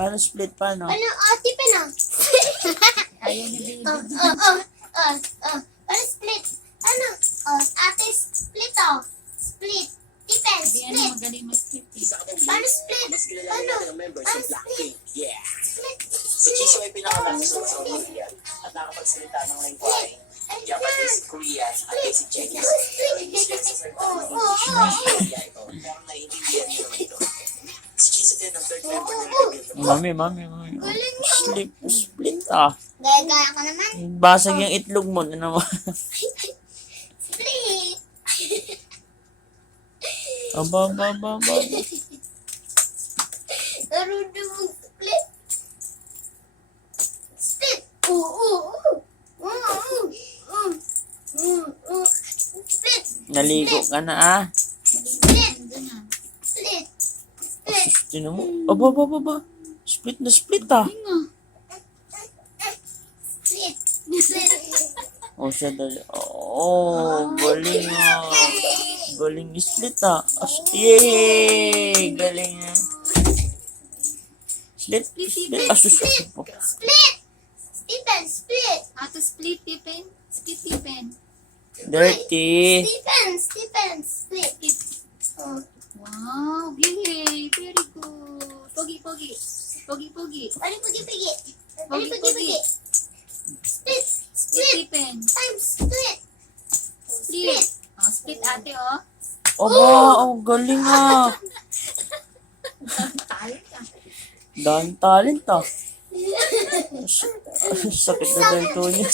Paano split? Paano? Ano? Tipin ah. Ayaw ni baby. Paano split? Ano? Ate, split oh. Split. Tipin, Hindi ano split. magaling mag-split. Paano split? Mas kilala Ano? ng members Paano ng split? Blackpink. Yeah. Split. Si Jisoo ay pinakalakas sa South Korea at nakapagsalita ng lengguwahe, Japanese, Korean, at basic Chinese. Kaya ito, parang naiintindihan niyo naman ito. Si Jisoo din ang third member ng Rebel. Mami. Galing mo. Split ah. Gaya-gaya ko naman. Basag yung itlog mo. Ano naman? Split. Aba. Marunong mag-split. Split. Split. Naligo ka na ah. Split. Doon na. Split. Split. Sino mo? Aba. Split na split ah. Split. Split. Oh, siya dali. Oh, galing ah. Galing split ah. Yay! Galing ah. Split. Asus. Split. Stephen, split. Ato split tipin. Split tipin. Dirty. Stephen, split. Oh. Wow, yay! Very good. Pogi. Pagi, pagi. Split. Split Split. tipin. Times split. Split. Oh, split ate oh. Oh, galing ah. Talent ka. Dahil talent ah. Sakit na dahil to niya.